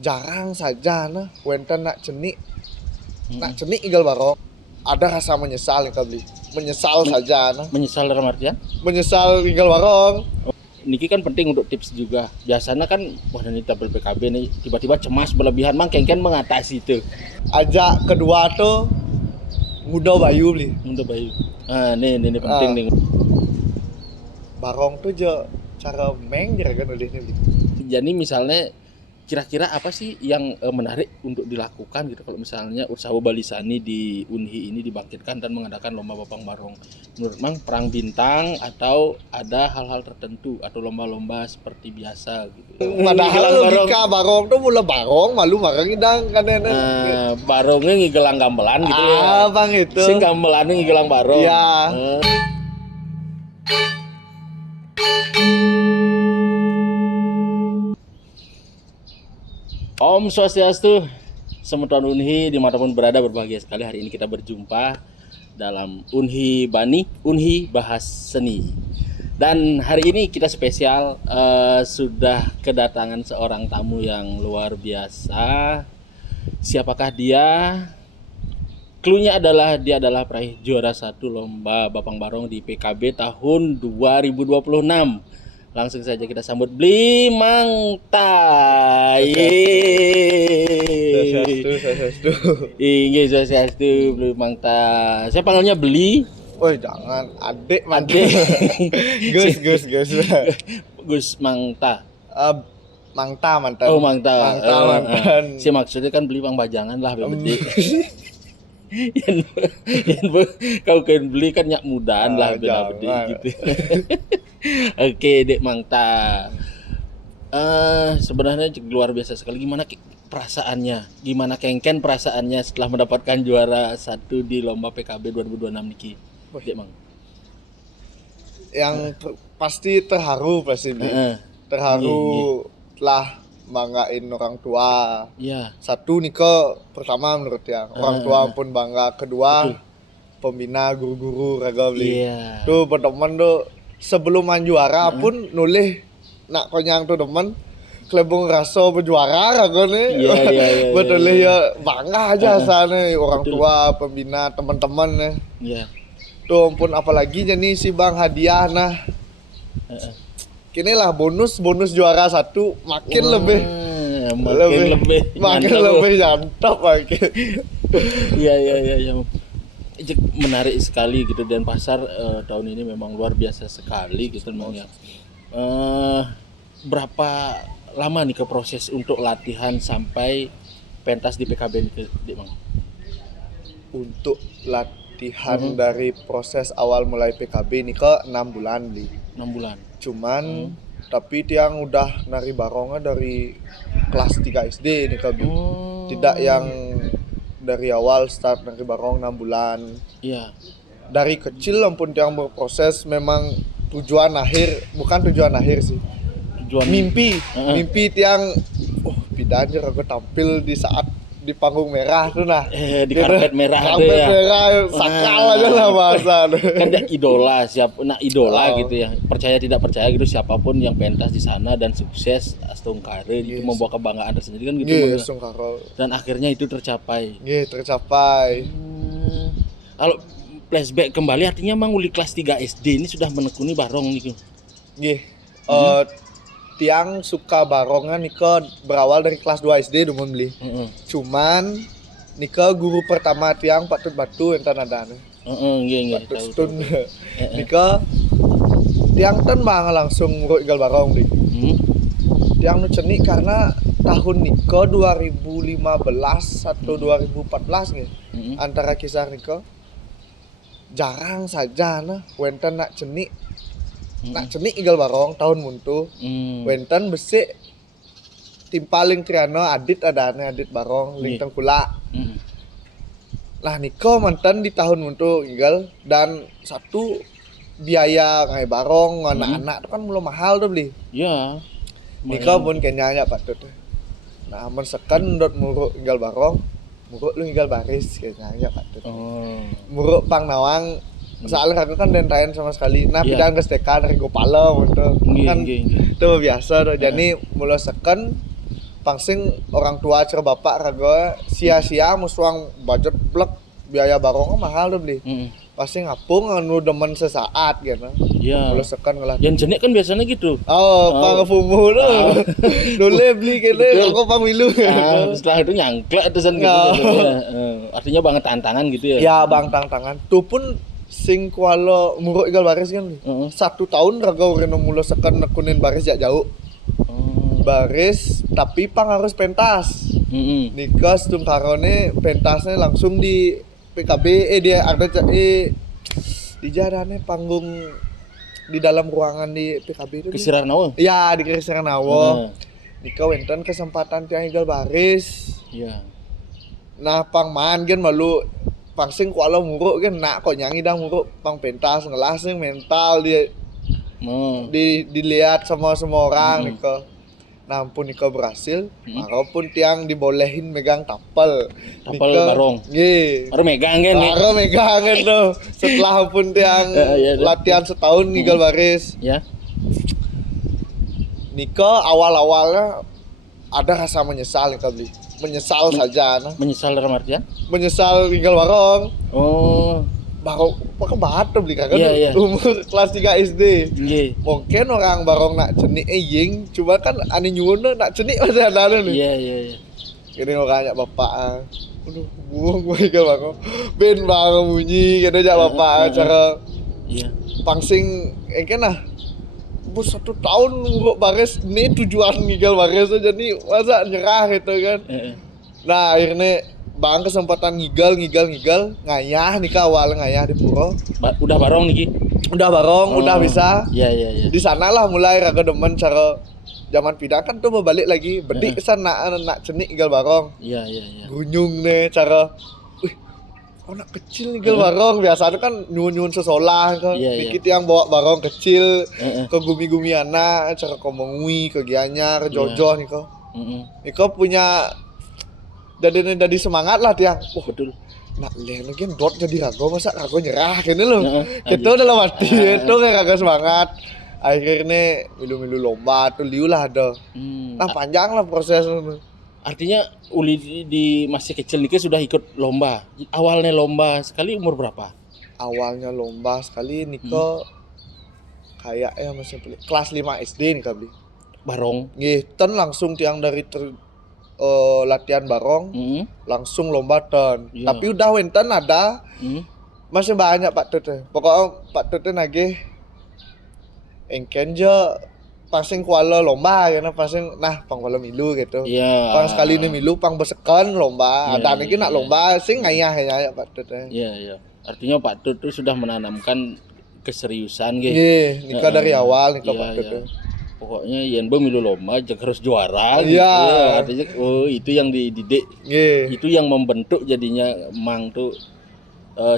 jarang saja nah wenten nak cenik igal barong ada rasa menyesal yang beli menyesal saja nah Menyesal dalam artian? menyesal igal barong. Niki kan penting untuk tips juga. Biasanya kan wah ini tabel PKB nih tiba-tiba cemas berlebihan, mang kengken mengatasi itu. Ajak kedua tuh muda bayu beli Untuk bayi. Ini penting nih. barong tuh je cara meng jeragan oleh ini beli. Jadi misalnya kira-kira apa sih yang menarik untuk dilakukan gitu kalau misalnya usaha Balisani di Unhi ini dibangkitkan dan mengadakan lomba Bapang Barong. Menurut Mang perang bintang atau ada hal-hal tertentu atau lomba-lomba seperti biasa gitu. Padahal logika barong tuh mula barong malu barang idang kan Barongnya ngigelang gamelan gitu ya. bang itu Sing gamelannya ngigelang barong. Iya. Om Swastiastu, Semeton Unhi dimanapun berada berbahagia sekali hari ini kita berjumpa dalam Unhi Bani, Unhi Bahas Seni. Dan hari ini kita spesial sudah kedatangan seorang tamu yang luar biasa. Siapakah dia? Cluenya adalah dia adalah peraih juara 1 lomba Bapang Barong di PKB tahun 2026. Langsung saja kita sambut Bli Mangta. Swastiastu. Inggih Swastiastu Bli Mangta. Saya panggilnya Bli. Woi jangan adik Adik. Gus Gus Mangta. Mangta mantan. Oh Mangta. Mantan. Si maksudnya kan Bli Mang Bajangan lah bebede. Yang kau kan beli kan nyak mudaan lah beda gitu. Oke Dek Mangta. Sebenarnya luar biasa sekali. Gimana perasaannya? Gimana kengken perasaannya setelah mendapatkan juara 1 di lomba PKB 2026 niki? Dek Mang. Yang pasti terharu pasti terharu lah banggain orang tua. Iya. Satu Niko pertama menurut yang orang tua pun bangga, kedua betul. Pembina guru-guru raga beli. Iya. Tuh berteman tuh sebelum main juara pun nulis nak konyang tuh teman kelebong rasa berjuara raga nih. Iya. Betul ya bangga aja sana orang Betul. tua, pembina, teman-teman nih. Iya. Tuh pun apalagi jadi si Bang hadiah nah. Kini lah bonus juara 1 makin lebih jantap makin. Iya. Menarik sekali gitu dan pasar tahun ini memang luar biasa sekali gitu memang ya. Berapa lama nih ke proses untuk latihan sampai pentas di PKB ini Dik Mang? Untuk latihan dari proses awal mulai PKB ini ke 6 bulan di 6 bulan. Cuman tapi tiang udah nari barongnya dari kelas 3 SD nih Kabi. Tidak yang dari awal start nari barong 6 bulan. Iya. Dari kecil ampun tiang berproses memang tujuan akhir, bukan tujuan akhir sih. Tujuan Mimpi tiang pidanger aku tampil di saat di panggung merah tuh nah. Di karpet merah tuh ya. Karpet merah sakal aja lah bahasa. Kan dia idola idola gitu ya. Percaya tidak percaya gitu siapapun yang pentas di sana dan sukses astungkare itu membawa kebanggaan tersendiri kan gitu. Dan akhirnya itu tercapai. Tercapai. Kalau flashback kembali artinya Mang uli kelas 3 SD ini sudah menekuni barong gitu. Tiang suka barongan Nika berawal dari kelas 2 SD dumun beli. Cuman Nika guru pertama tiang patut batu entan ada. Nggih. Patut Nika tiang ten bang langsung ngurut igal barong beli. Tiang nu cenik karena tahun Nika 2015 atau 2014 nggih. Antara kisah Nika jarang saja nah wenten nak cenik igal barong tahun muntu wenten besi timpaling triano adit barong ling tengkula lah niko mantan di tahun muntu igal dan satu biaya ngai barong anak-anak itu kan belum mahal tuh beli ya niko pun kenyanya patut nah aman sekan dot muruk igal barong muruk lu igal baris kenyanya patut muruk pang nawang soalnya aku kan dentayan sama sekali pindahan ke STK dari Gopala untuk kan itu biasa tuh jadi mulai seken pangsing orang tua cer bapak raga sia-sia musuang budget blek biaya barong mahal tuh beli. Pasti ngapung anu demen sesaat gitu. Iya. Mulai sekan ngelah. Yang jenek kan biasanya gitu. Oh, pang fumu tuh. Dole beli kene aku pang milu. Setelah itu nyangklek terusan gitu. Artinya banget tantangan gitu ya. Ya bang tangan. Tuh pun sing kuala muruk igal baris kan. 1 tahun raga urino mulai sekan nekunin baris jak jauh. Baris tapi pang harus pentas. Nikah setung karone pentasnya langsung di PKB dia ada di jalannya panggung di dalam ruangan di PKB itu. Kesiranawa. Iya, di Kesiranawa. Nikah wenten kesempatan tiang igal baris. Iya. Nah, pang man kan malu pangsing kuala muruk kan nak kok nyanyi dah muruk pang pentas ngelasing mental dia dilihat sama semua orang nikah. Nah, ampun nikah berhasil, walaupun tiang dibolehin megang tapel barong. Nggih. Baru megang kan. Baru megang kan tuh. Setelah pun tiang latihan setahun ngigal baris. Ya. Nikah awal-awalnya ada rasa menyesal nikah beli. Menyesal saja nah. Menyesal dalam artian? Menyesal ngigal barong. Oh. Barong pakai batu beli kan Iya. umur kelas 3 SD. Nggih. Mungkin orang barong nak cenik ying, cuma kan ane nyuwun nak cenik masih ada nih. Iya. Ini orangnya bapak. Aduh, buang gue ikan barong. Ben barong bunyi gitu aja bapak cara Iya. pangsing kan lah. Bu 1 tahun nguruk baris ini tujuan ngigal baris aja nih masa nyerah gitu kan. Nah, akhirnya bang kesempatan ngigal ngayah nikah awal ngayah di puro. Udah barong nih Ki? Udah barong, udah bisa. Iya. Di sanalah mulai raga demen cara zaman pindah kan tuh balik lagi bedik kesan nak cenik ngigal barong. Iya. Gunyung nih cara anak kecil ngigal barong biasa kan nyun sesolah kan. Dikit yang bawa barong kecil ke gumi-gumi anak cara komongui ke gianyar jojoh nih kok. Niko punya dari semangat lah tiang. Betul. Nak lihat lagi dot jadi rago masa rago nyerah gini loh. Kita dalam hati itu kayak rago semangat. Akhirnya milu-milu lomba tuh liu lah ada. Nah panjang lah proses. Artinya Uli di masih kecil nih sudah ikut lomba. Awalnya lomba sekali umur berapa? Awalnya lomba sekali Niko kayak masih kelas 5 SD nih kali. Barong. Ten langsung tiang dari latihan barong langsung lomba ten. Tapi udah wenten ada masih banyak Pak Tete. Pokoknya Pak Tete nagih engken je pasing kuala lomba ya pasing pang kuala milu gitu. Pang sekali ini milu pang besekan lomba. Ada lagi nak lomba sing ngayah Pak Tete. Iya. Artinya Pak Tete sudah menanamkan keseriusan gitu. Nikah dari awal nikah Pak Tete. Pokoknya Yenbo milu lomba jangan harus juara gitu. Artinya itu yang dididik. Itu yang membentuk jadinya Mang tuh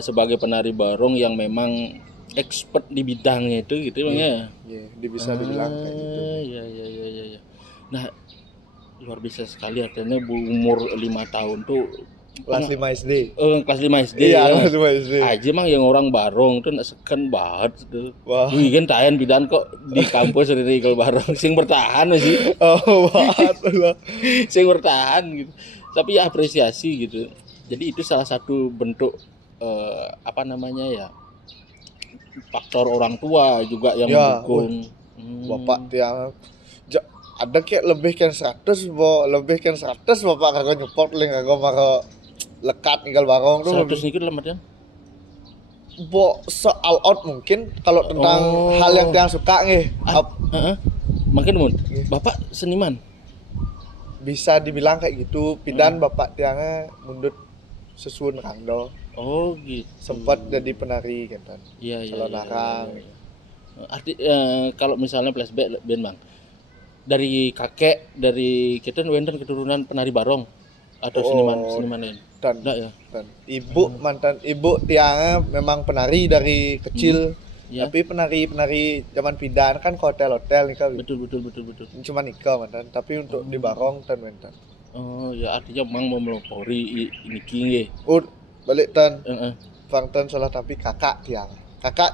sebagai penari barong yang memang expert di bidangnya itu gitu Bang ya. Bisa dibilang kayak gitu. Iya. Nah, luar biasa sekali artinya umur 5 tahun tuh kelas 5 SD. Kelas 5 SD. Iya, kelas 5 SD. Aja Mang yang orang barong tuh seken banget tuh. Wah. Wih kan tahan bidan kok di kampus dari ikal barong sing bertahan sih. Banget lah. Sing bertahan gitu. Tapi ya apresiasi gitu. Jadi itu salah satu bentuk faktor orang tua juga yang mendukung. Bapak tiang ada kayak lebih kan 100 bapak kagak nyupport link kagak maka lekat ninggal barong tuh 100 nih dalam artian all out mungkin kalau tentang hal yang tiang suka nih makin mun bapak seniman bisa dibilang kayak gitu pidan bapak tiangnya mundut sesuun rangdo gitu sempat jadi penari kan kalau narang arti kalau misalnya flashback Ben Bang dari kakek dari kita wenten keturunan penari barong atau seniman lain dan ibu mantan ibu tiangnya memang penari dari kecil tapi penari zaman pindahan kan ke hotel nih kan betul cuma nikah mantan tapi untuk di barong dan wenten artinya Mang mau melopori ini king balik tan Bang salah tapi kakak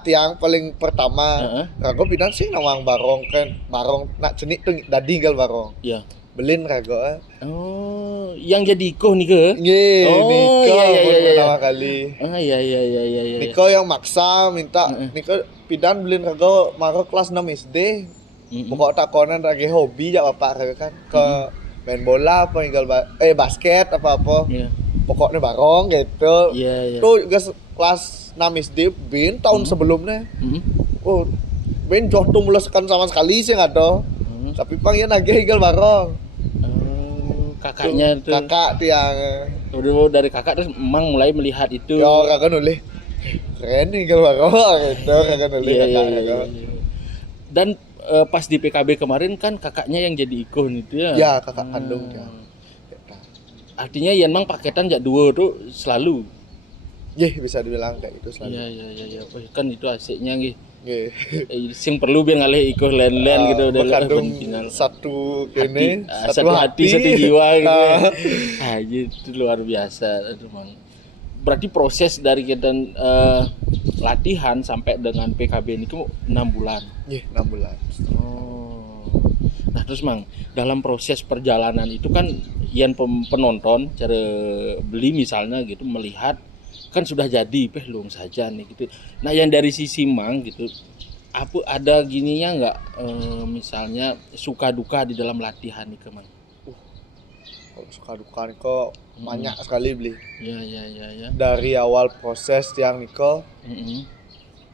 tiang paling pertama. Aku bilang sih nawang barong kan. Barong nak cenik tuh dadi gal barong. Iya. belin raga. Oh, yang jadi ikoh nih ke? Nggih, Oh, Niko iya, pun iya, iya. pertama kali. Ah, iya. Niko yang maksa minta Niko pidan belin raga maro kelas 6 SD. Pokok takonan lagi hobi ya bapak raga kan ke main bola apa basket apa-apa. Iya. Pokoknya bareng gitu. Iya. Tuh guys kelas 6 SD bin tahun sebelumnya. Oh, bin joh tuh muleskan sama sekali sih nggak ada. Tapi pang ya nagih gal bareng. Kakaknya tuh. Kakak tiang. Udah dari kakak terus emang mulai melihat itu. Ya kakak nulih. Keren nih gal bareng gitu kakak nulih kakak. Dan pas di PKB kemarin kan kakaknya yang jadi ikon itu ya. Ya kakak kandung dia. Artinya ya emang paketan jak dua tuh selalu. Bisa dibilang kayak itu selalu. Iya. Oh, kan itu asiknya nggih. Nggih. Sing perlu biar ngalih ikut len-len gitu udah Kandung final. satu kene, Satu hati, satu jiwa gitu. Itu luar biasa aduh, Mang. Berarti proses dari kita latihan sampai dengan PKB ini 6 bulan. 6 bulan. Oh. Nah, terus Mang, dalam proses perjalanan itu kan yang penonton cara beli misalnya gitu melihat kan sudah jadi belum saja nih gitu. Nah, yang dari sisi Mang gitu, apa ada gininya nggak misalnya suka duka di dalam latihan nih Mang? Kalau suka duka Niko banyak sekali beli. Ya. Dari awal proses tiang Niko,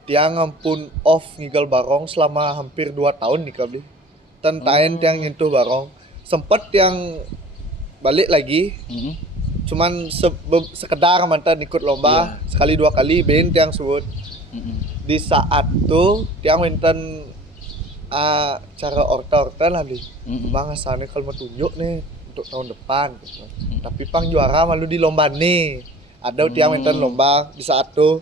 tiang ngampun off ngigel barong selama hampir 2 tahun Niko beli. Tentain tiang nyentuh barong, sempet tiang balik lagi. Cuman sekedar mantan ikut lomba sekali 2 kali ben tiang suwut. Di saat tuh tiang minten cara orta-orta lah beli. Bang asane kalau mau tunjuk nih untuk tahun depan gitu. Tapi pang juara malu di lomba nih. Ada tiang minten lomba di saat tuh.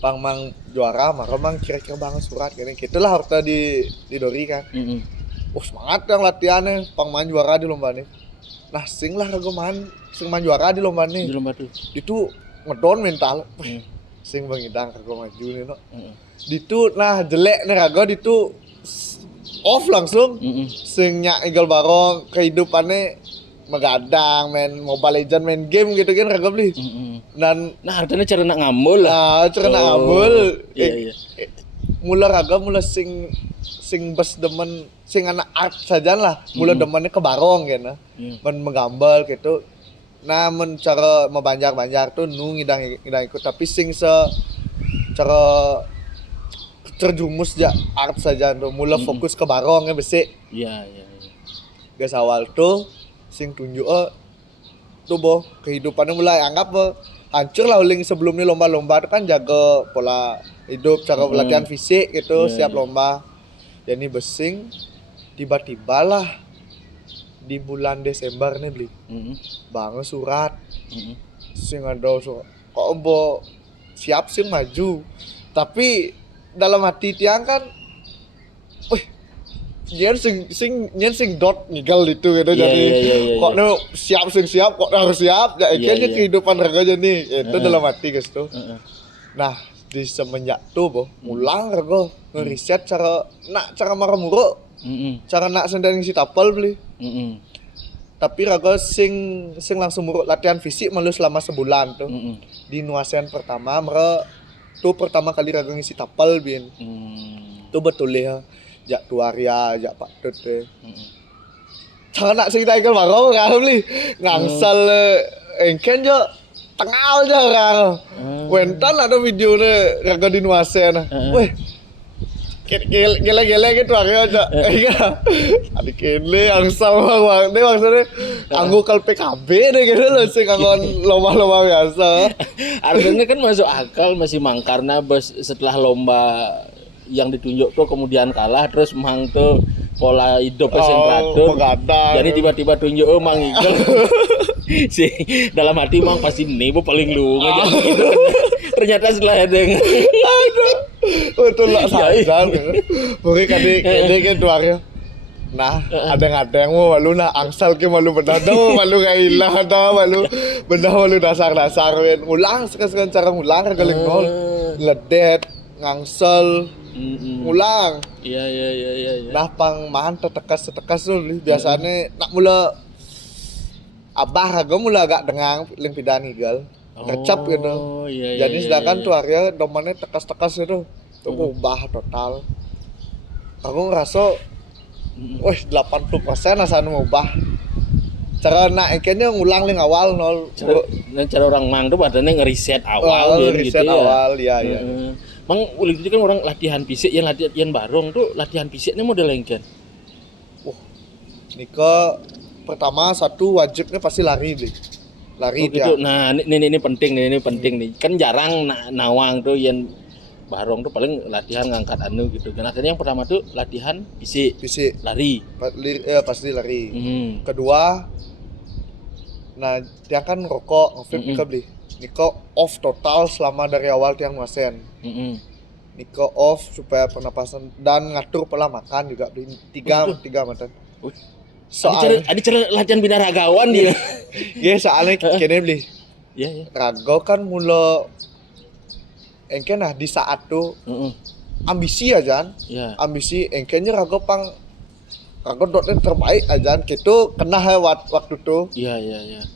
Pang mang juara maka mang kira-kira banget surat gini. Gitulah orta di Dori kan. Semangat yang latihannya pang mang juara di lomba nih. Nah, sing lah raga sing juara di lomba nih. Di lomba tuh. Itu ngedon mental. Sing bangidang raga maju nih no. Ditu nah jelek nih raga ditu off langsung. Sing nyak igal barong kehidupannya megadang, main Mobile Legend, main game gitu kan raga beli. Dan artinya cara nak ngambul lah. Cara nak ngambul. Iya. Mula raga mula sing bes demen sing anak art saja lah mula demennya ke barong gitu menggambal gitu nah cara membanjar tuh ngidang ikut tapi sing cara terjumus ya art saja tuh mula fokus ke barong ya besi iya guys awal tuh sing tunjuk tuh boh kehidupannya mulai anggap hancur lah uling sebelumnya lomba-lomba itu kan jaga pola hidup cara latihan fisik gitu siap lomba jadi besing tiba-tiba lah di bulan Desember nih beli banget surat sing ada surat kok bo siap sih maju tapi dalam hati tiang kan nyen sing dot ninggal itu gitu jadi kok no siap kok harus siap ya akhirnya kehidupan raga jadi itu dalam hati guys tuh nah di semenjak tuh boh mulang raga ngeriset cara marah-muruk cara nak sendiri si tapel beli tapi raga sing langsung muruk latihan fisik malu selama sebulan tuh di nuasian pertama tuh pertama kali raga ngisi tapel bin tuh betul ya jak tuaria jak pak tete cara nak cerita ikan barong kan beli ngangsal engken jo tengal jo orang wentan ada video ne raga di nuasian weh gele gitu aja adik kene angsal bang deh maksudnya anggukal PKB deh gitu loh sing nganggon lomba-lomba biasa artinya kan masuk akal masih Mang karena setelah lomba yang ditunjuk tuh kemudian kalah terus Mang tuh pola hidup sing teratur jadi tiba-tiba tunjuk Mang Ikel sih dalam hati Mang pasti nih paling lu aja ternyata setelah ada betul lah sadar mungkin kadek tuarnya nah ada mau malu nah angsal ke malu benar malu gailah ada malu dasar ulang sekarang cara ulang galing nol ledet ngangsal ngulang. Iya. Nah pang mahan tetekas tuh biasanya nak mula abah raga mula agak dengang ling pidan igal. Kecap gitu. Iya. Jadi sedangkan tuh area domannya tekas-tekas itu tuh ubah total. Aku ngerasa wah 80% asa ngubah. Cara nak ekenya ngulang ling awal nol. Cara orang mang tuh badannya ngeriset awal riset gitu awal ya. Mang ulit itu kan orang latihan fisik yang latihan bareng tuh latihan fisiknya model lengken. Nika pertama satu wajibnya pasti lari deh. Lari dia. Gitu. Nah, ini penting nih. Kan jarang nawang tuh yang barong tuh paling latihan ngangkat gitu. Dan akhirnya yang pertama tuh latihan fisik, lari. Pasti lari. Kedua, nah dia kan rokok, vape Nika beli. Nika off total selama dari awal tiang masen. Nika off supaya pernapasan dan ngatur pola makan juga beli tiga mantan. Soalnya ada cara latihan binaragawan dia. Ya soalnya kene beli. Iya. Rago kan mula engke nah di saat tuh ambisi aja. Iya. Ambisi engkenya rago dotnya terbaik aja gitu kena waktu tuh. Iya.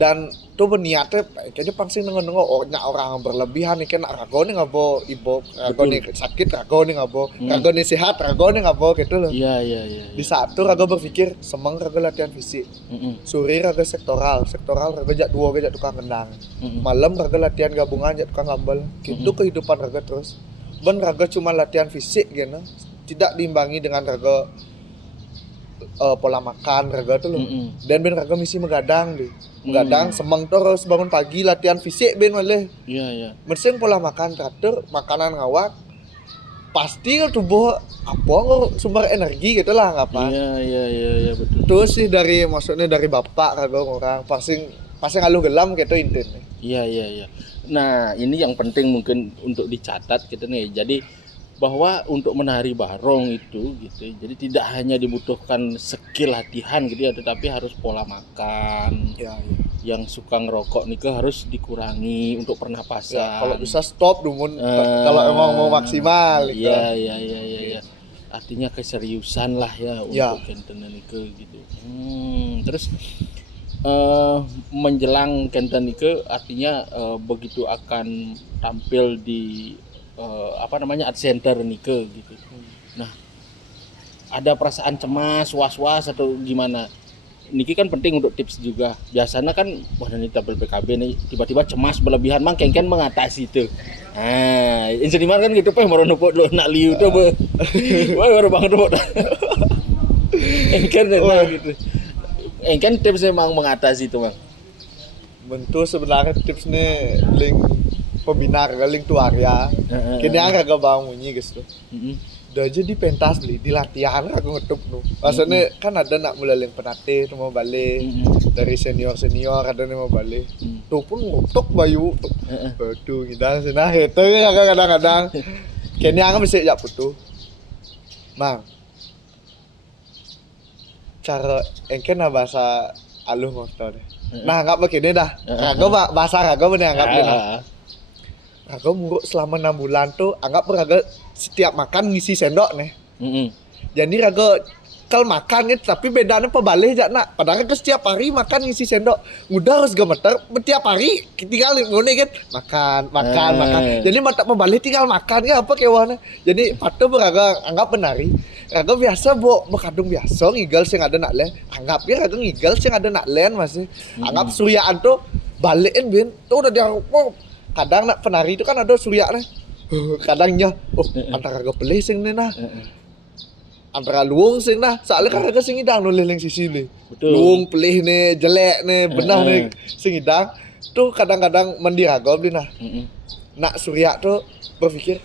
Dan tuh berniatnya kayaknya pasti nengok orang berlebihan nih kan rago nih ngabo ibu rago nih sakit rago nih ngabo rago nih sehat rago nih ngabo gitu loh. Iya. Di saat tuh rago berpikir semang rago latihan fisik. Sore rago sektoral rago jak dua jak tukang kendang. Malam rago latihan gabungan jak tukang ngambel. Gitu kehidupan rago terus. Ben rago cuma latihan fisik gitu. Tidak diimbangi dengan rago pola makan raga tuh loh. Dan ben raga misi megadang semang terus bangun pagi latihan fisik ben malih. Iya. Mersing pola makan teratur, makanan ngawak. Pasti tubuh apa sumber energi gitu lah ngapa. Iya betul. Terus sih maksudnya dari bapak raga orang pasti ngaluh gelam gitu intinya. Iya. Nah, ini yang penting mungkin untuk dicatat gitu nih. Jadi bahwa untuk menari barong itu gitu. Jadi tidak hanya dibutuhkan skill latihan gitu ya, tetapi harus pola makan. Iya. Yang suka ngerokok nih harus dikurangi untuk pernapasan. Ya, kalau bisa stop dulu kalau emang mau maksimal gitu. Iya. Artinya keseriusan lah ya untuk kenten nike gitu. Terus menjelang kenten nike artinya begitu akan tampil di art center nike gitu. Nah, ada perasaan cemas, was-was atau gimana? Niki kan penting untuk tips juga. Biasanya kan wanita PKB nih tiba-tiba cemas berlebihan mang kengken mengatasi itu. Nah, insidiman kan gitu mau nupuk lo nak liu tuh be. Wah, baru banget tuh. Engken gitu. Engken tipsnya mang mengatasi itu mang. Bentuk sebenarnya tipsnya link pembina link tuh area. Kini agak bang bunyi guys tuh. Udah aja di pentas beli di latihan aku ngetup tuh. Maksudnya kan ada nak mulai link penate tuh mau balik dari senior ada yang mau balik. Tuh pun ngutuk bayu tuh. Aduh ngidang sih nah itu ya kadang-kadang. Kini agak bisa ya putu. Mang. Cara engken bahasa aluh ngotor deh. Nah anggap begini dah. Bahasa raga bener anggap begini. Raga muruk selama 6 bulan tuh anggap raga setiap makan ngisi sendok nih. Jadi raga kal makan gitu tapi bedanya pebalik jak nak. Padahal ke setiap hari makan ngisi sendok. Udah harus gemeter setiap hari tinggal ngene kan makan. Jadi mata pebalik tinggal makan ya apa kewane. Jadi patu raga anggap penari. Raga biasa bekadung biasa ngigal sing ada nak len. Anggap ya raga ngigal sing ada nak len masih. Anggap suryaan tuh balikin bin tuh udah dia kadang nak penari itu kan ada surya nih. Kadangnya antara raga pelih sing nih nah. Antara luung sing nah. Soalnya kan raga sing hidang nulis ling sisi nih. Luung pelih nih, jelek nih, benah nih sing hidang. Tuh kadang-kadang mandi raga beli nah. Nak surya tuh berpikir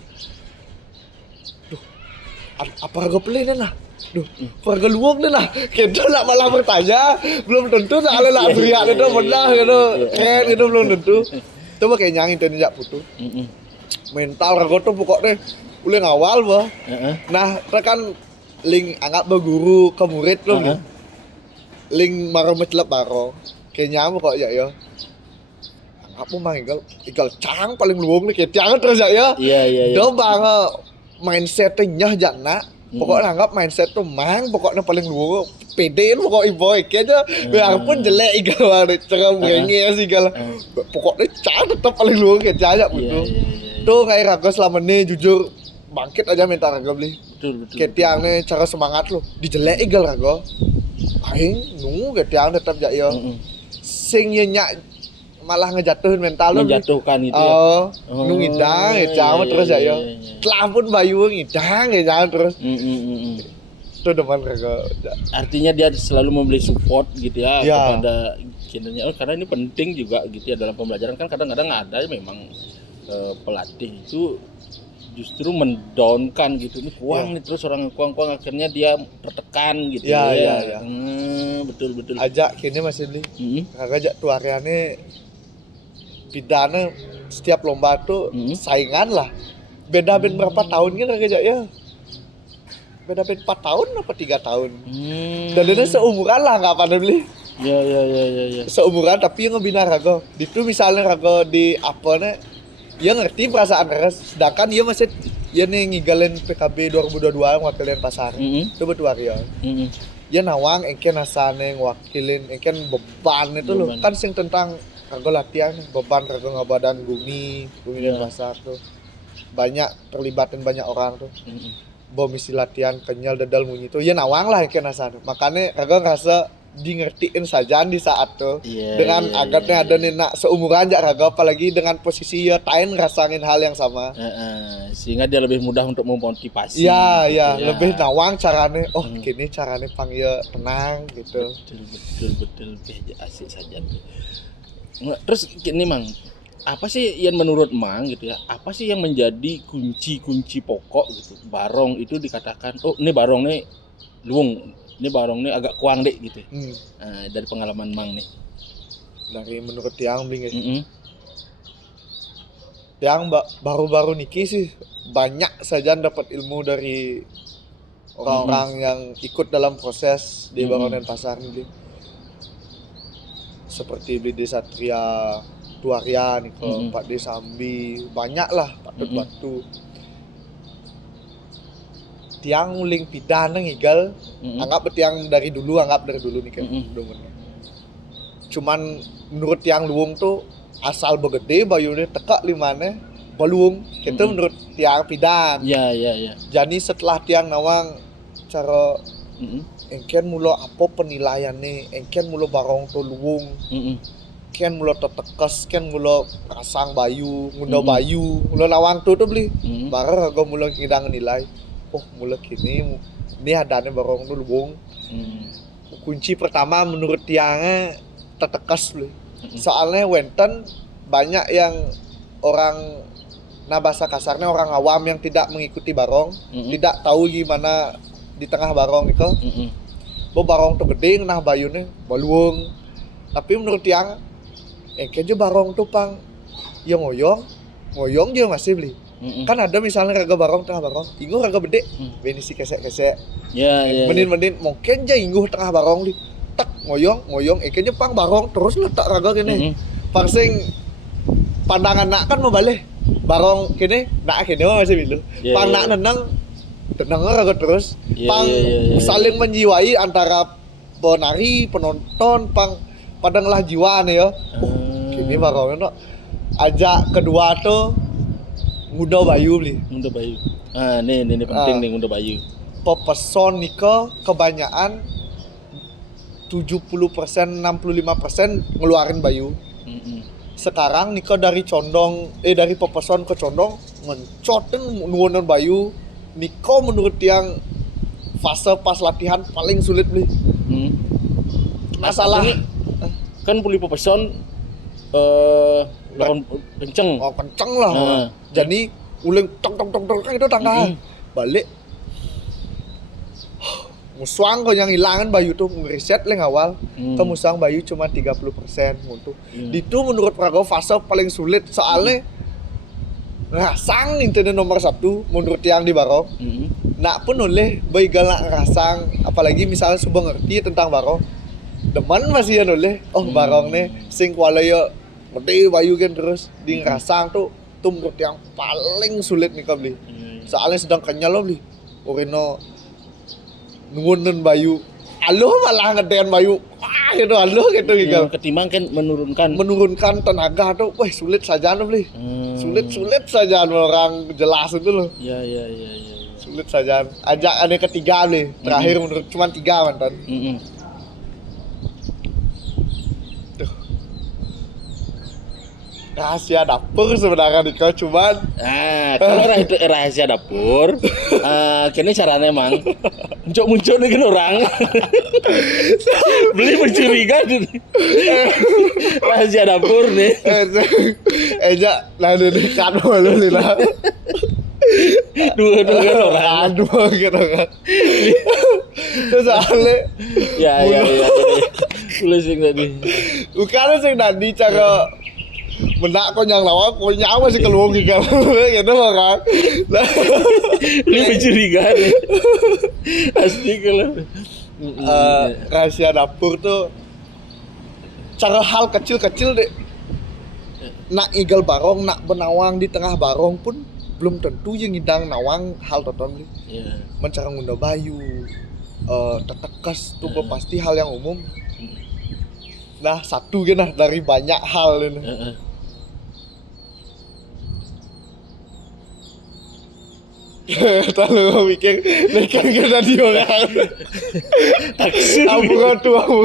apa raga pelih nih nah? Raga luung nih nah. Kita nak malah bertanya, belum tentu soalnya nak surya itu benah gitu. Keren gitu belum tentu. Itu kayak nyangin tuh njak putu. Mental raga tuh pokoknya ulih ngawal bah. Nah, kan link anggap berguru ke murid loh. Link maro mecelep baro. Kayaknya kok ya. Anggap mau manggil igal cang paling luung nih kayak terus ya. Iya. Do banget mindsetnya nyah jana. Pokoknya anggap mindset tuh mang, pokoknya paling luar pede lu pokoknya boy aja. Biarpun jelek igal wae cara brengnya sih gal. Pokoknya cara tetap paling luar kayak aja gitu. Tuh kayak raga selama ini jujur bangkit aja minta raga beli. Betul. Kayak tiangnya cara semangat lu dijelek igal raga. Aing nunggu kayak tiang tetap jaya. Sing nyak malah ngejatuhin mental lu. Menjatuhkan gitu ya. Nu ngidang ya jangan terus ya. Setelah pun bayu ngidang ya jangan terus. Itu demen kagak. Artinya dia selalu memberi support gitu ya, Ya. kepada kinanya. Karena ini penting juga gitu ya dalam pembelajaran kan kadang-kadang ada memang pelatih itu justru mendownkan gitu. Ini kuang nih terus orang kuang-kuang akhirnya dia tertekan gitu Ya. Betul. Ajak kini masih beli. Kagak ajak tuh areanya pidana setiap lomba tuh saingan lah. Beda berapa tahun kan kagak ajak ya. Beda 4 tahun apa 3 tahun. Dan ini seumuran lah nggak pada beli. Ya. Seumuran tapi yang ngebina raga. Itu misalnya raga di apa nih, dia ngerti perasaan keras. Sedangkan dia masih dia nih ngigalin PKB 2022 ngwakilin pasar. Itu betul ya. Ya nawang engken asane ngwakilin engken beban itu loh. Beban. Kan sing tentang raga latihan beban raga ngabadan bumi dan pasar tuh. Banyak terlibatin banyak orang tuh. Misi latihan kenyal dedal munyi tuh ya nawang lah engken asane. Makanya raga ngerasa di ngertiin saja di saat tuh dengan agatnya ada nih nak seumuran aja raga apalagi dengan posisi ya tain ngerasain hal yang sama Sehingga dia lebih mudah untuk memotivasi ya gitu lebih nawang caranya gini caranya panggil tenang gitu betul asik saja tuh. Terus gini Mang, apa sih yang menurut Mang gitu ya, apa sih yang menjadi kunci pokok gitu barong itu dikatakan ini barong nih luung, ini barong nih agak kuang deh gitu. Dari pengalaman Mang nih. Dari menurut Tiang bling Tiang baru-baru niki sih banyak saja dapat ilmu dari orang-orang yang ikut dalam proses di Baron Denpasar ini. Seperti Bli Satria, Tuaria, Niko, Pak D Sambi, banyak lah Pak Batu. Tiang nguling pidana ngigal anggap dari dulu nih kan cuman menurut Tiang luung tuh asal begede bayunya tekak limane beluung itu menurut Tiang pidan ya. jadi setelah Tiang nawang cara engken mulo apa penilaiannya engken mulo barong tuh luung ken mulo tetekes ken mulo kasang bayu ngundau bayu mulo nawang tuh beli bareng aku mulo ngidang nilai mulai kini ini adanya barong dulu bung kunci pertama menurut Tiangnya tetekas dulu soalnya wenten banyak yang orang bahasa kasarnya orang awam yang tidak mengikuti barong tidak tahu gimana di tengah barong itu barong tuh gede nah bayunya baluung tapi menurut Tiang kayaknya barong tuh pang yang ngoyong dia masih beli kan ada misalnya raga barong tengah barong ingguh raga bede benisi kesek-kesek menin mungkin aja ingguh tengah barong di tak ngoyong kayaknya pang barong terus letak raga gini parsing pandangan nak kan mau balik barong kini nak kini masih bilu pang nak tenang raga terus pang saling menjiwai antara penari penonton pang padanglah jiwa nih ya kini barongnya no ajak kedua tuh ngundau bayu beli. Ngundau bayu. Ini penting nih ngundau bayu. Pepeson nika kebanyakan 70% 65% ngeluarin bayu. Sekarang nika dari pepeson ke condong ngencotin nuwunan bayu. Nika menurut yang fase pas latihan paling sulit beli. Masalah kan puli pepeson kenceng. Kenceng lah. Jadi uling tong kan itu tangga. Balik. Musang kok yang hilangan bayu tuh ngeriset leng awal. Musang bayu cuma 30% untuk. Itu menurut Prago fase paling sulit soalnya ngasang internet nomor 1 menurut yang di barong. Nak pun oleh bayi galak ngasang apalagi misalnya sudah ngerti tentang barong. Deman masih oleh barong nih sing kuala ya gede bayu kan terus di ngerasang tuh menurut yang paling sulit nih kau beli Soalnya sedang kenyal lo beli. Oreno nuwunen bayu. Aloh malah ngeden bayu. Wah gitu aloh gitu Yang gitu. ketimbang kan Menurunkan tenaga tuh, wah sulit saja lo beli. Sulit saja orang jelas itu loh. Ya. Sulit saja. Ajak ada ketiga nih. Terakhir menurut cuman 3 mantan. Tuh. Rahasia dapur sebenarnya nih kau cuman Kalau itu rahasia dapur, kini caranya emang muncul nih kan orang beli mencurigakan rahasia dapur nih. Eja lah ini kan malu nih lah. Dua kan orang. Aduh gitu kan. Terus soalnya Ya. Boleh sih tadi. bukan sih tadi cara menak kau yang lawan kau nyawa sih keluar gitu gitu kan. Beli mencurigakan nih. Asli kalau. Rahasia dapur tuh cara hal kecil-kecil deh. Nak igal barong, nak benawang di tengah barong pun belum tentu yang ngidang nawang hal toton nih. Ya. Mencara ngunda bayu, tetekes tuh pasti hal yang umum. Nah satu gitu dari banyak hal ini. Terlalu mikir nekan kita di orang. Taksir. Ampun tuh aku.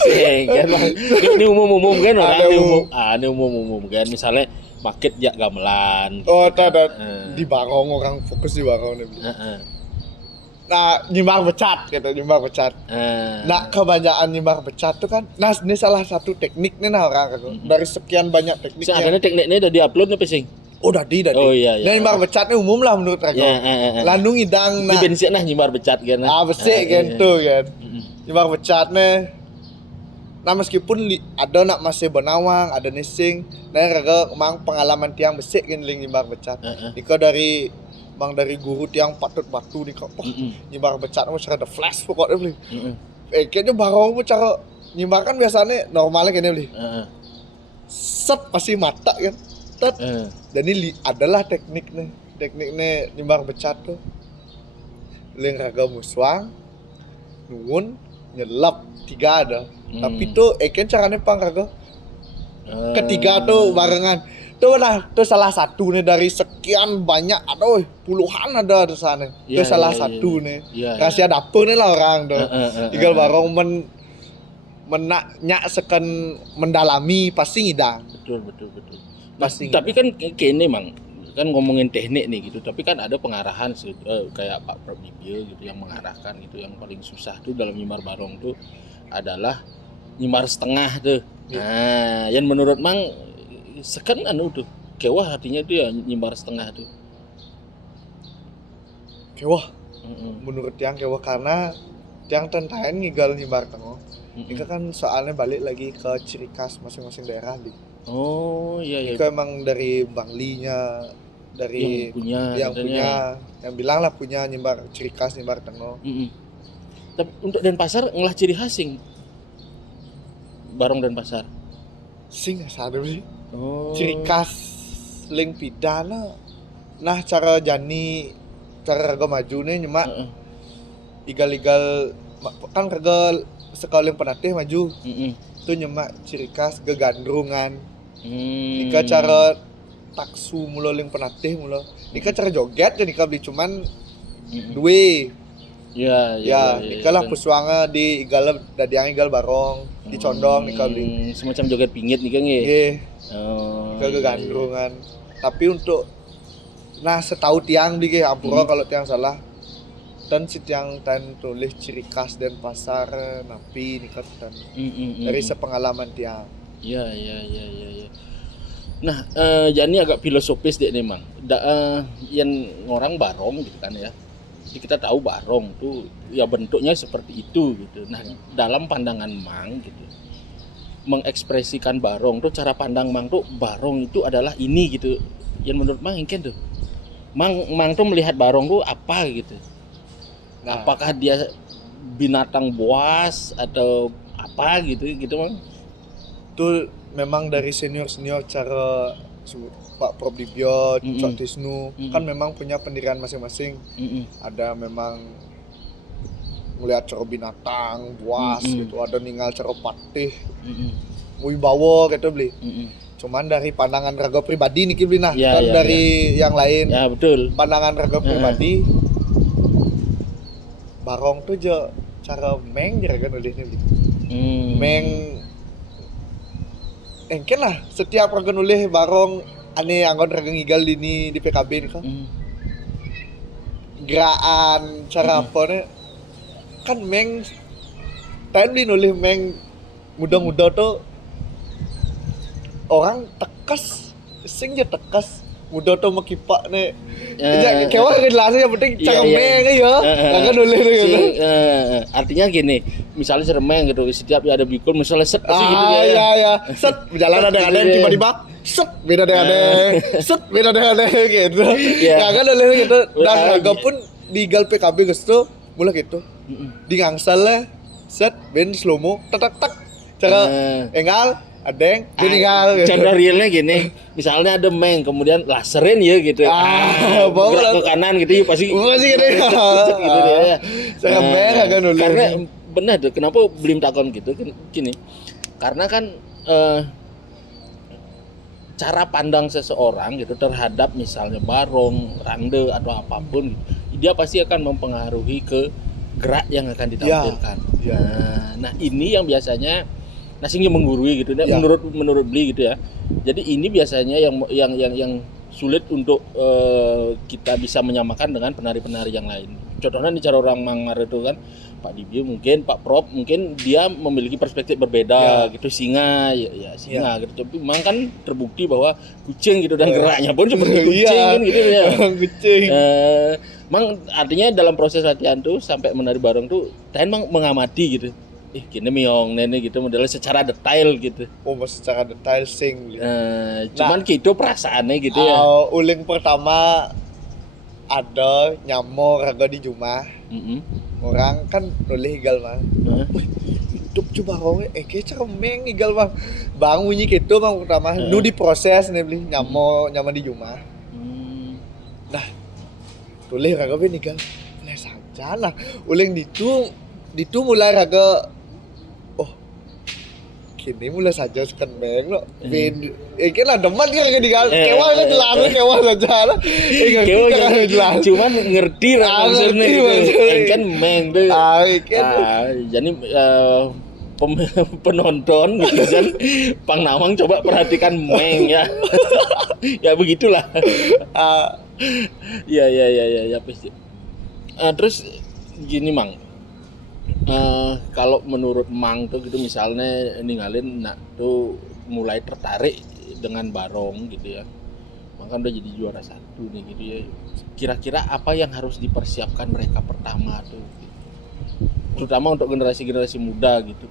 Kan ini umum kan orang Ada ini umum. ini umum kan misalnya market ya gamelan. Oh, kan. di barong orang fokus di barong nih. Heeh. Nah, nyimbang becat gitu, nyimbang becat. Nah, kebanyakan nyimbang becat tuh kan, nah ini salah satu teknik nih nah orang gitu. Dari sekian banyak teknik Seandainya tekniknya udah diupload nih pesing. oh dadi. Oh, iya. Nah, nyimbang becatnya umum lah menurut aku. Ya. Landung idang Di nah. bensin nah nyimbar becat kan. Besik gitu kan. Nyimbang becatnya. Nah, meskipun ada nak masih benawang, ada nising, nah kagak emang pengalaman tiang besik kan ling nyimbang becat. Iko dari bang dari guru tiang patut batu di kok. Nyimbang becat mau cara the flash pokoknya beli. Kayaknya barong cara nyimbang kan biasanya normalnya kayaknya beli. Set pasti mata kan. Tet. Dan ini adalah tekniknya nyimbang becat tuh. Ling kagak muswang, nuwun, nyelap 3 ada. Tapi tuh kan caranya pang kagak. Ketiga tuh barengan. Tuh salah satu nih dari sekian banyak aduh puluhan ada di sana. Itu salah satu nih. Rahasia dapur nih lah orang tuh. Tinggal barong menaknya sekan mendalami pasti ngidang. Betul. Pasti. Tapi kan kayaknya emang kan ngomongin teknik nih gitu. Tapi kan ada pengarahan kayak Pak Prof Dibio gitu yang mengarahkan gitu. Yang paling susah tuh dalam nyimar barong tuh adalah nyimar setengah tuh. Nah, yang menurut Mang sekan tuh kewah artinya tuh ya nyimbar setengah tuh. Kewah. Menurut yang kewah karena yang tentain ngigal nyimbar tengah. Ini kan soalnya balik lagi ke ciri khas masing-masing daerah nih. Oh iya. Itu emang dari Bang Li-nya, dari yang punya, yang bilang lah punya nyimbar ciri khas nyimbar tengah. Tapi untuk Denpasar ngolah ciri khas sing barong Denpasar. Sing sadar sih. Oh. Ciri khas ling pidana. Nah cara jani cara harga maju nih nyemak igal-igal kan harga sekali yang penatih maju. Itu nyemak ciri khas gegandrungan. Ika cara taksu mula ling penatih mula. Ika cara joget jadi beli cuman duwe. Ya, ika lah puswanga di igal dadiang igal barong, di condong ika beli. Semacam joget pingit nih kan ya. Nggih. Ika gegandrungan. Tapi untuk nah setahu tiang beli ampura kalau tiang salah. Dan si tiang tan tulis ciri khas Denpasar napi nikat dan dari sepengalaman tiang. Iya. Nah, jadi agak filosofis deh memang. Yang orang barong gitu kan ya. Jadi kita tahu barong tuh ya bentuknya seperti itu gitu. Nah, dalam pandangan Mang gitu. Mengekspresikan barong tuh cara pandang Mang tuh barong itu adalah ini gitu. Yang menurut Mang mungkin tuh. Mang tuh melihat barong tuh apa gitu. Nah, apakah dia binatang buas atau apa gitu Mang? Itu memang dari senior cara Pak Prof Dibyo, Mm-mm. Cok Tisnu kan memang punya pendirian masing-masing. Ada memang ngelihat cara binatang, buas gitu, ada ninggal cara patih, wibawa gitu beli. Cuman dari pandangan raga pribadi nih beli nah, Ya, kan ya, dari yang lain. Ya betul. Pandangan raga pribadi, barong tuh cara meng jeragan oleh nih beli. Meng engken lah setiap raga nulis barong aneh anggon raga ngigal di PKB nih kan. Gerakan cara apa nih kan meng tadi nulis meng muda-muda tuh orang tekas sing je tekas muda tuh makipak nih kewa jelasin yang penting cara meng ya kan nulis gitu. Artinya gini, misalnya seremeng gitu, setiap ada bikul misalnya set pasti gitu ya set berjalan ada tiba-tiba set beda ada gitu ya kan nulis gitu dan harga pun di gal PKB gitu mulai gitu di ngangsal lah set ben slow mo tak cara engal adeng tinggal gitu. Contoh realnya gini, misalnya ada meng kemudian laserin ya gitu. Gerak ke kanan gitu pasti gitu ya. Saya meng agak nulis. Karena benar tuh kenapa belum takon gitu gini. Karena kan cara pandang seseorang gitu terhadap misalnya barong, rande atau apapun gitu, dia pasti akan mempengaruhi ke gerak yang akan ditampilkan. Ya. Nah, ini yang biasanya nasinya menggurui gitu ya. menurut beli gitu ya. Jadi ini biasanya yang sulit untuk kita bisa menyamakan dengan penari-penari yang lain. Contohnya di cara orang Manggar itu kan Pak Dibyo mungkin Pak Prof mungkin dia memiliki perspektif berbeda gitu singa singa gitu. Tapi memang kan terbukti bahwa kucing gitu dan geraknya pun seperti kucing kan gitu ya. Kucing. Mang artinya dalam proses latihan tuh sampai menari bareng tuh Tahan mengamati gitu. Gini miong nenek gitu modelnya secara detail gitu. Secara detail sing. Cuman gitu perasaannya gitu ya. Uling pertama ada nyamor raga di Jumah. Orang kan nulis igal mah. Hidup coba orang kayak cara meng igal mah. Bang bunyi gitu bang pertama. Nu diproses nih beli nyamor di Jumah. Nah, tulis raga ben igal. Mulai saja lah. Uling ditu mulai raga kini mulai saja sekan meng lo. Kira demen dia kayak digal. Kewa kan jelas kewa saja lah. Kewa jelas. Cuman ngerti lah maksudnya gitu. Kan meng tuh. Jadi penonton gitu kan Pangnawang coba perhatikan meng ya. Ya begitulah. Ya pasti. Terus gini Mang. Kalau menurut Mang tuh gitu misalnya ninggalin tuh mulai tertarik dengan barong gitu ya. Mang kan udah jadi juara 1 nih gitu ya. Kira-kira apa yang harus dipersiapkan mereka pertama tuh gitu. Terutama untuk generasi-generasi muda gitu.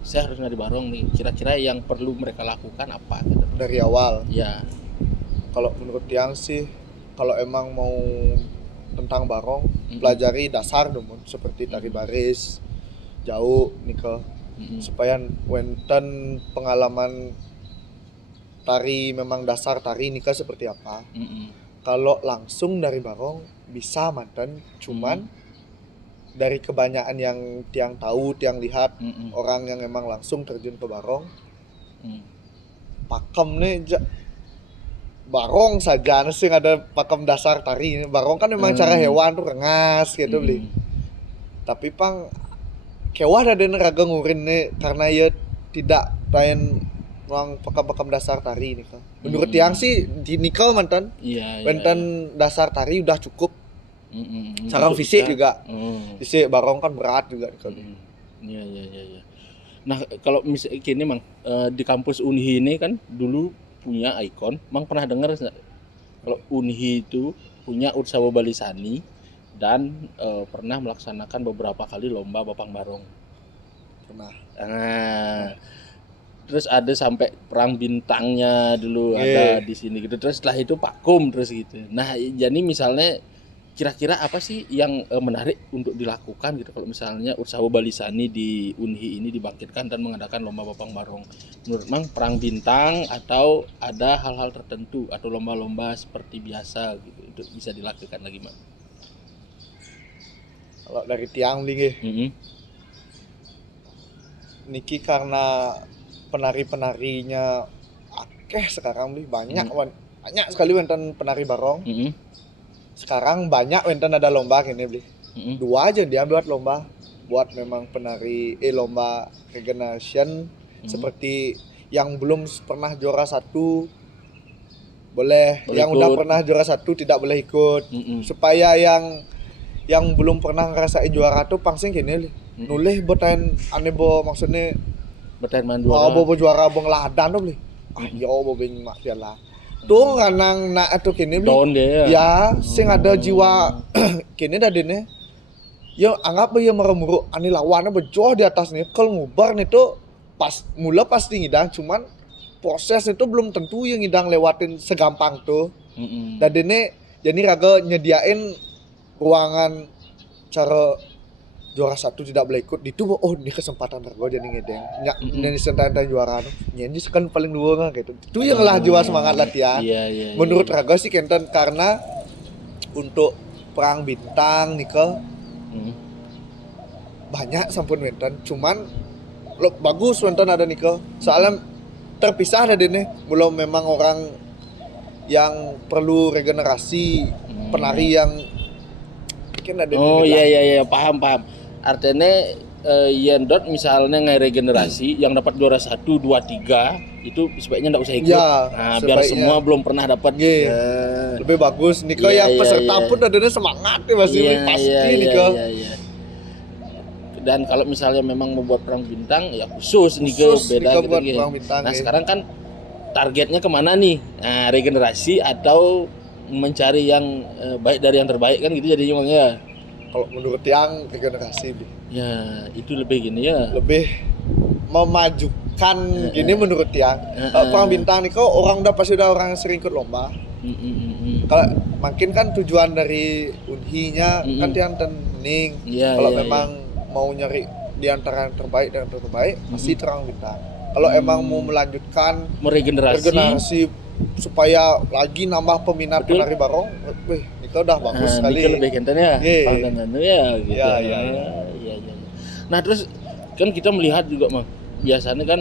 Saya harus nari barong nih. Kira-kira yang perlu mereka lakukan apa gitu. Dari awal. Ya. Kalau menurut Tiang sih kalau emang mau tentang barong pelajari dasar dong seperti tari baris jauh nika supaya wenten pengalaman tari memang dasar tari nika seperti apa. Kalau langsung dari barong bisa mantan cuman dari kebanyakan yang Tiang tahu Tiang lihat orang yang memang langsung terjun ke barong pakem nih barong saja sih ada pakem dasar tari. Barong kan memang cara hewan tuh rengas gitu beli. Tapi pang kewah ada raga ngurin nih karena ya tidak lain uang pakem dasar tari nih kan. Menurut Tiang sih di nikah mantan. Mantan dasar tari udah cukup. Cara fisik juga. Fisik barong kan berat juga nih. Iya. Nah, kalau misalnya gini Mang, di kampus Unhi ini kan dulu punya ikon, Mang pernah dengar nggak? Kalau Unhi itu punya Utsawa Balisani dan pernah melaksanakan beberapa kali lomba Bapang Barong. Pernah. Terus ada sampai perang bintangnya dulu ada di sini gitu. Terus setelah itu Pakum terus gitu. Nah, jadi misalnya kira-kira apa sih yang menarik untuk dilakukan gitu kalau misalnya Ursawa Balisani di Unhi ini dibangkitkan dan mengadakan lomba Bapang Barong? Menurut Mang, perang bintang atau ada hal-hal tertentu atau lomba-lomba seperti biasa gitu itu bisa dilakukan lagi, Mang? Kalau dari tiang nih Mm-mm. niki karena penari-penarinya akeh sekarang nih banyak banyak sekali wonten penari barong. Mm-mm. Sekarang banyak wonten ada lomba kini beli. Mm-mm. Dua aja dia buat lomba buat memang penari lomba regeneration seperti yang belum pernah juara satu boleh, Boleh yang udah ikut. pernah juara satu tidak boleh ikut. Mm-mm. Supaya yang belum pernah ngerasain juara tuh pangsing gini li. Nulih botain ane bo maksudnya Bertahan bo juara bo ngeladan tuh beli. Yo bo bing mak piala. Tuh kanang nak atuh kini beli. down dia. Ya, sing ada jiwa kini dah dene. Yo anggap ya meremuruk ani lawannya bejoh di atas nih. Kalau ngubar nih tuh mula pasti ngidang, cuman proses itu belum tentu yang ngidang lewatin segampang tuh. Mm-mm. Dan dene jadi raga nyediain ruangan cara juara satu tidak boleh ikut itu ini kesempatan raga jadi ngedeng nyanyi sentai juara nyanyi kan paling dua gitu itu yang lah jiwa semangat latihan. Iya. Menurut raga sih kenten karena untuk perang bintang nika banyak sampun wenten cuman bagus wenten ada nika soalnya terpisah ada dene belum memang orang yang perlu regenerasi penari yang mungkin ada iya paham artinya Yendot misalnya ngai regenerasi yang dapat juara 1, 2, 3 itu sebaiknya enggak usah ikut. Ya, nah, biar semua belum pernah dapat. Lebih bagus nika yang peserta pun adanya semangat ya pasti nika. Iya. Dan kalau misalnya memang membuat perang bintang ya khusus nika beda buat gitu. perang bintang, Nah, sekarang kan targetnya kemana nih? Nah, regenerasi atau mencari yang baik dari yang terbaik kan gitu jadinya Bang ya. Kalau menurut yang regenerasi ya itu lebih gini ya. Lebih memajukan gini menurut yang perang bintang nih kok orang pasti udah orang yang sering ikut lomba. Kalau makin kan tujuan dari Unhi-nya kan tiang tening. Kalau memang mau nyari di antara yang terbaik dan terbaik pasti perang bintang. Kalau emang mau melanjutkan regenerasi supaya lagi nambah peminat penari barong, itu udah bagus sekali. Itu lebih kenten ya. Ya gitu. Iya. Nah, terus kan kita melihat juga Mang, biasanya kan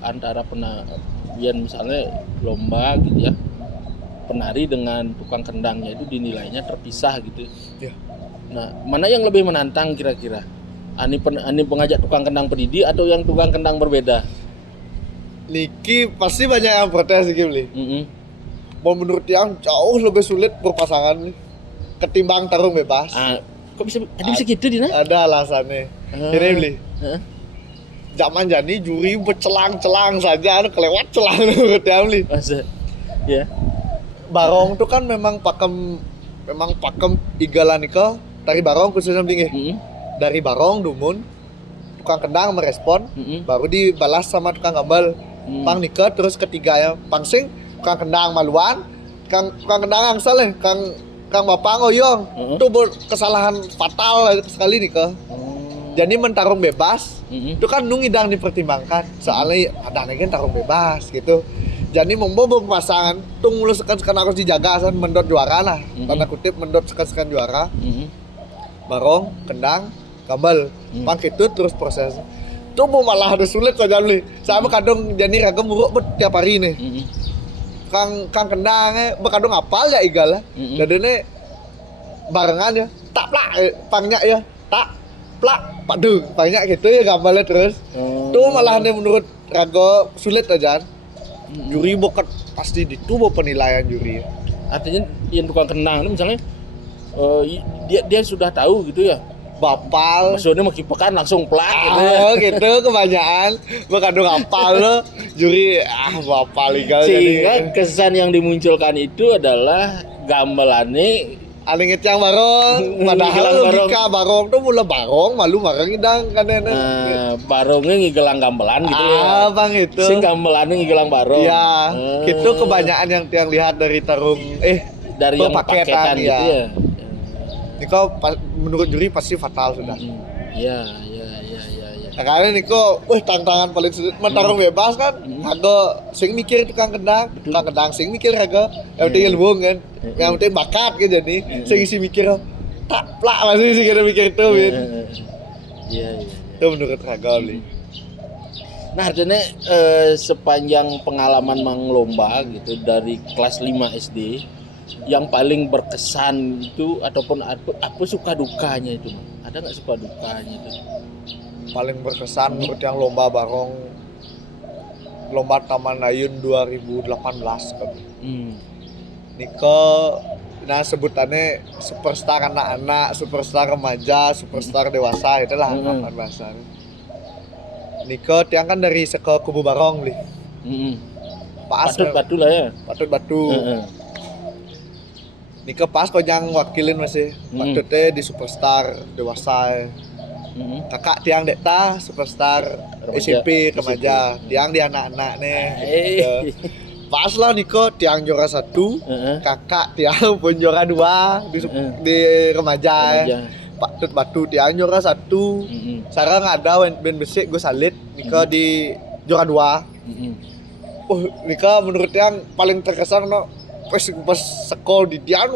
antara penarian misalnya lomba gitu ya. Penari dengan tukang kendangnya itu dinilainya terpisah gitu. Iya. Nah, mana yang lebih menantang kira-kira? Ani pengajak tukang kendang pedidi atau yang tukang kendang berbeda? Niki pasti banyak yang protes Niki beli. Mau menurut yang jauh lebih sulit berpasangan ketimbang tarung bebas. Kok bisa gitu Dina? Ada alasannya. Ini beli. Zaman jani juri bercelang-celang saja, kelewat celang menurut yang beli. Ya. Barong tuh kan memang pakem igalan nika tari barong khususnya beli. Dari barong dumun tukang kendang merespon baru dibalas sama tukang gambal pang nika terus ketiganya pangsing tukang kendang maluan tukang kendang angsal kang bapang oyong itu kesalahan fatal sekali nika. Jadi mentarung bebas itu kan nungidang dipertimbangkan soalnya ada lagi tarung bebas gitu. Jadi membobok pasangan tunggu sekan harus dijaga san mendot juara lah tanda kutip mendot sekan juara barong kendang kabel pang itu terus proses itu mau malah ada sulit saja beli sama kadang jadi ragam buruk tiap hari nih kang kendang berkadang apal ya igal lah jadi ini barengan ya tak plak pangnya ya tak plak padu pangnya gitu ya gambarnya terus tuh malah nih menurut raga sulit aja juri bokat pasti itu penilaian juri artinya yang tukang kendang itu misalnya dia sudah tahu gitu ya bapal maksudnya mau kipekan langsung plak gitu ya. Gitu kebanyakan berkadung apal lo juri bapal igal sehingga jadi kesan yang dimunculkan itu adalah gamelannya aling yang barong padahal logika barong tuh mula barong malu bareng idang kan barongnya ngigelang gamelan gitu ya bang itu sing gamelannya ngigelang barong ya itu kebanyakan yang lihat dari tarung dari yang paketan gitu ya Niko menurut juri pasti fatal sudah. Iya. Nah, karena Niko, tantangan paling sulit mentarung bebas kan. Harga sing mikir tukang kendang sing mikir harga. Yang penting ilmu kan. Yang penting bakat gitu jadi. Sing isi mikir tak plak masih sih kita mikir itu Win. Iya. Itu menurut harga beli. Nah, artinya sepanjang pengalaman Mang lomba gitu dari kelas 5 SD yang paling berkesan itu ataupun apa suka dukanya itu, Mang? Ada nggak suka dukanya itu? Paling berkesan menurut yang lomba barong lomba Taman Ayun 2018 kan. Niko nah sebutannya superstar anak-anak, superstar remaja, superstar dewasa itulah apa bahasanya. Niko tiang kan dari seko kubu barong beli. Pas Patut batu lah ya. Patut batu. Niko pas kau yang wakilin masih. Patutnya di superstar dewasa. Kakak tiang dekta superstar SMP remaja, tiang di anak-anak nih. Pas lah Niko tiang juara 1, kakak tiang pun juara 2 di remaja. Patut batu tiang juara 1. Sekarang ada band besik gue salit Niko di juara 2. Niko menurut tiang paling terkesan no pas sekolah di tiang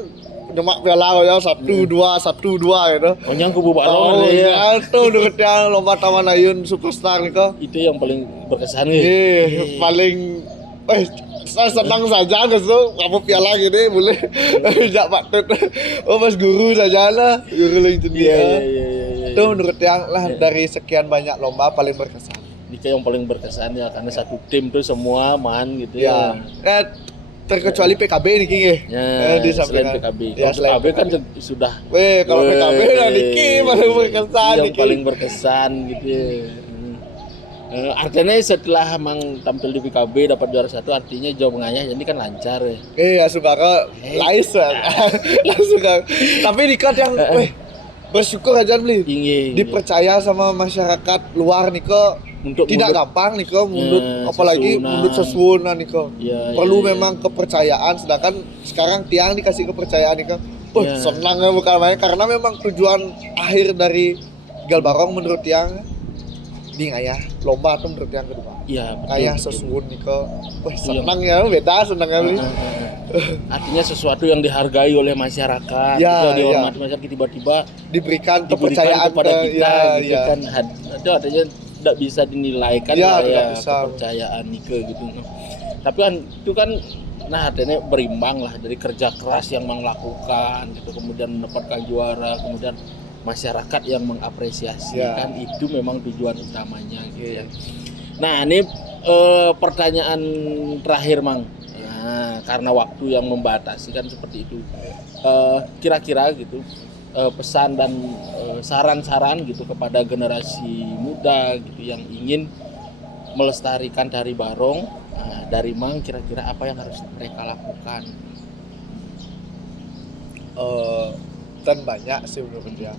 nyemak piala ya 1-2 gitu. Oh yang kubu barong ya. Itu menurut tiang lomba Taman Ayun superstar Niko. Itu yang paling berkesan nih. Paling saya senang saja gitu, kamu piala gini boleh jak patut. Mas guru saja lah, guru lain cendia. Itu menurut yang lah dari sekian banyak lomba paling berkesan. Ini yang paling berkesan ya karena satu tim tuh semua man gitu ya. Terkecuali PKB nih King di selain PKB. Ya, selain PKB kan sudah. Kalau PKB lah Niki paling berkesan. Yang paling berkesan gitu. Artinya setelah Mang tampil di PKB dapat juara 1 artinya Jawa Tengahnya jadi kan lancar ya. Iya suka lais langsung. Tapi Niko yang bersyukur aja beli. Dipercaya sama masyarakat luar Niko. Tidak gampang Niko mundut apalagi mundut sesuuna Niko. Perlu memang kepercayaan sedangkan sekarang tiang dikasih kepercayaan Niko. Senang bukan main karena memang tujuan akhir dari Galbarong menurut tiang di ngayah lomba tuh menurut yang kedua. Kayak sesuun Niko. Senang ya beda senangnya beli. Artinya sesuatu yang dihargai oleh masyarakat, dihormati masyarakat tiba-tiba diberikan kepercayaan kepada kita gitu kan. Itu artinya tidak bisa dinilaikan kepercayaan Niko gitu. Tapi kan itu kan artinya berimbang lah dari kerja keras yang Mang lakukan gitu kemudian mendapatkan juara kemudian masyarakat yang mengapresiasi kan itu memang tujuan utamanya gitu ya. Nah, ini pertanyaan terakhir Mang. Karena waktu yang membatasi kan seperti itu. Kira-kira gitu pesan dan saran-saran gitu kepada generasi muda gitu yang ingin melestarikan tari barong dari Mang kira-kira apa yang harus mereka lakukan? Dan banyak sih menurut dia.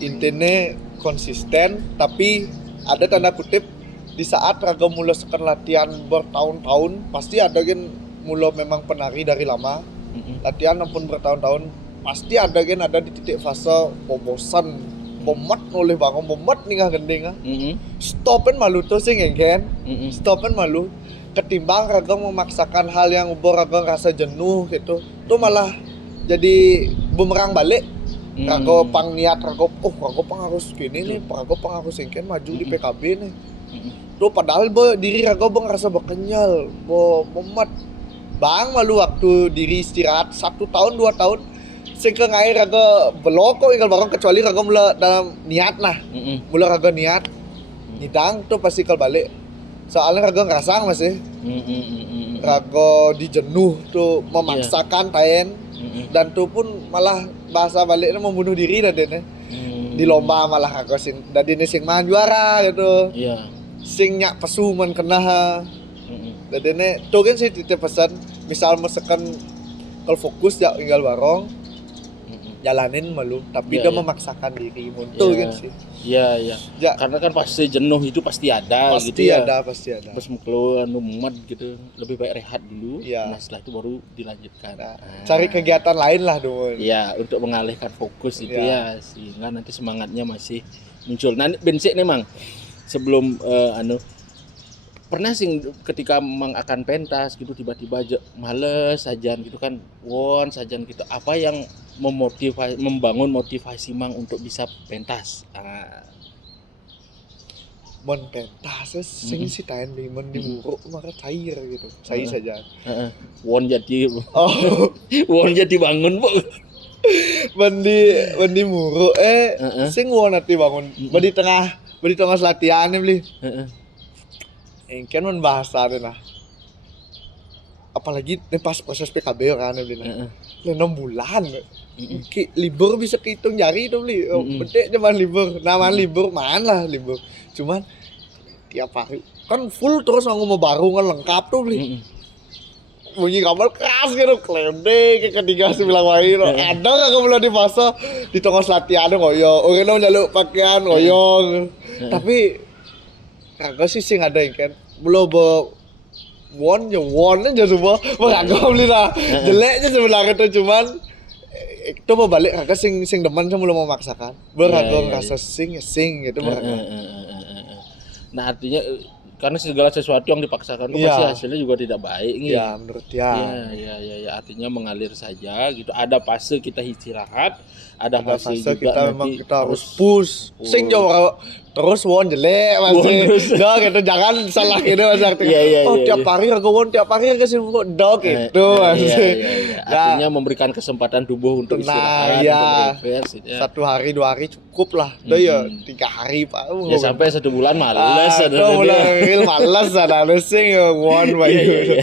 Intinya konsisten tapi ada tanda kutip di saat raga mulai sekan latihan bertahun-tahun pasti ada kan mulai memang penari dari lama latihan ampun bertahun-tahun pasti ada kan ada di titik fase bobosan bomat oleh bangun bomat nih gendeng stopin malu tuh sih kan stopin malu ketimbang raga memaksakan hal yang ubah raga rasa jenuh gitu tuh malah jadi bumerang balik raga pang niat raga pang harus gini nih raga pang harus singkin maju di PKB nih tuh padahal diri raga ngerasa berkenyal bomat bang malu waktu diri istirahat 1 tahun 2 tahun sehingga ngai raga belok kok inggal barang kecuali raga mula dalam niat nah mula raga niat ngidang tuh pasti kal balik soalnya raga ngerasa masih raga dijenuh tuh memaksakan tayen dan tuh pun malah bahasa baliknya membunuh diri dan di lomba malah raga sing dan sing mah juara gitu sing nyak pesuman kena dadene tuh kan sih titip pesan misal mesekan kalau fokus ya tinggal barong jalanin malu, tapi Iya, dia iya. memaksakan diri untuk Iya. kan sih. Iya, iya. Ya, Karena kan pasti jenuh itu pasti ada gitu pasti ya. ada, pasti ada. Pas keluar mumet gitu, lebih baik rehat dulu. Iya. Nah, setelah itu baru dilanjutkan. Nah, cari kegiatan lain lah dong. Iya, untuk mengalihkan fokus itu Iya. ya, sehingga nanti semangatnya masih muncul. Nah, bensik nih Mang, sebelum pernah sih ketika Mang akan pentas gitu tiba-tiba aja males sajan gitu kan, sajan gitu. Apa yang membangun motivasi Mang untuk bisa pentas? Mon pentas sing si tain di mon di muruk maka cair gitu. Cair saja. Won jadi Oh, won jadi bangun, Bu. bendi muruk sing won nanti bangun. Bedi tengah latihan beli. Heeh. Kan mon bahasa nah. Apalagi pas proses PKB kan beli nah. 6 bulan. Libur bisa kehitung jari itu beli. Bedek zaman libur. Nama libur mana lah libur. Cuman tiap hari kan full terus ngomong baru kan lengkap tuh beli. Bunyi kabel keras gitu klende ke ketiga bilang wae lo ada kagak belum di fase di tongos latihan ngoyo oke lo jaluk pakaian ngoyo tapi kagak sih ada yang kan belum won aja semua kagak beli lah jeleknya sebenarnya itu cuman itu mau balik kagak sing demen sama lo memaksakan beragam rasa sing gitu beragam. Nah, artinya karena segala sesuatu yang dipaksakan itu pasti hasilnya juga tidak baik nih. Ya, menurut ya. Ya, artinya mengalir saja gitu. Ada fase kita istirahat, ada fase juga kita nanti memang kita harus push. Sing jauh terus won jelek masih. Dah gitu jangan salah gitu Mas artinya. Tiap hari aku won tiap hari ke sini kok dog gitu masih. Artinya memberikan kesempatan tubuh untuk istirahat, untuk refresh gitu ya. 1 hari 2 hari cukup lah. Dah ya 3 hari Pak. Ya sampai 1 bulan males males ada sing won baik.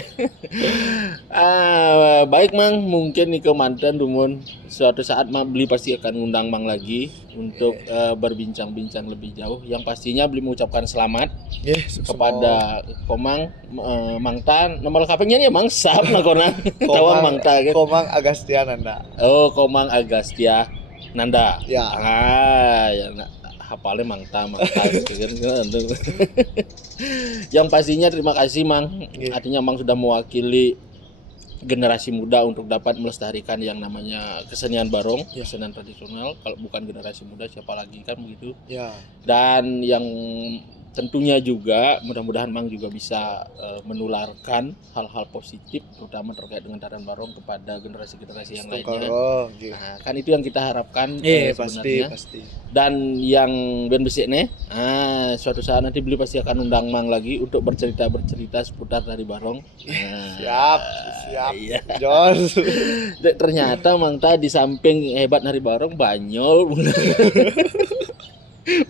Baik Mang, mungkin nih ke mantan Dumun suatu saat beli pasti akan ngundang Mang lagi untuk berbincang-bincang lebih jauh. Yang pastinya beli mengucapkan selamat kepada Komang Mangtan. Nomor lengkapnya nih Mang Sap nakonan. Tawang Mangta kan. Komang Agastya Nanda. Oh, Komang Agastya Nanda. Ya. Ya hafalnya Mangta gitu kan. Yang pastinya terima kasih Mang. Artinya Mang sudah mewakili generasi muda untuk dapat melestarikan yang namanya kesenian barong, kesenian tradisional. Kalau bukan generasi muda siapa lagi kan begitu. Ya. Dan yang tentunya juga mudah-mudahan Mang juga bisa menularkan hal-hal positif terutama terkait dengan tarian barong kepada generasi-generasi yang lainnya. Nah, kan itu yang kita harapkan sebenarnya. Pasti. Dan yang band besik nih, suatu saat nanti beliau pasti akan undang Mang lagi untuk bercerita seputar tari barong. Siap. Iya. Jos. Ternyata Mang di samping hebat nari barong banyol.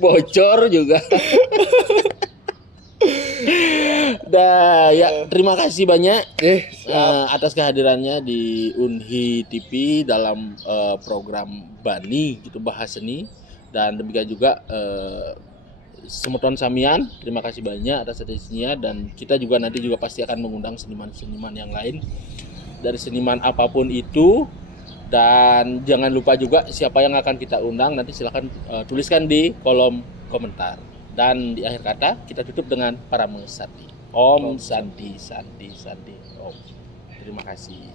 Bocor juga. Terima kasih banyak atas kehadirannya di Unhi TV dalam program Bani gitu bahas seni, dan demikian juga Semeton Samian, terima kasih banyak atas atensinya, dan kita juga nanti juga pasti akan mengundang seniman-seniman yang lain dari seniman apapun itu. Dan jangan lupa juga siapa yang akan kita undang nanti silakan tuliskan di kolom komentar. Dan di akhir kata kita tutup dengan para Santi. Om Santi Santi Santi Om. Terima kasih.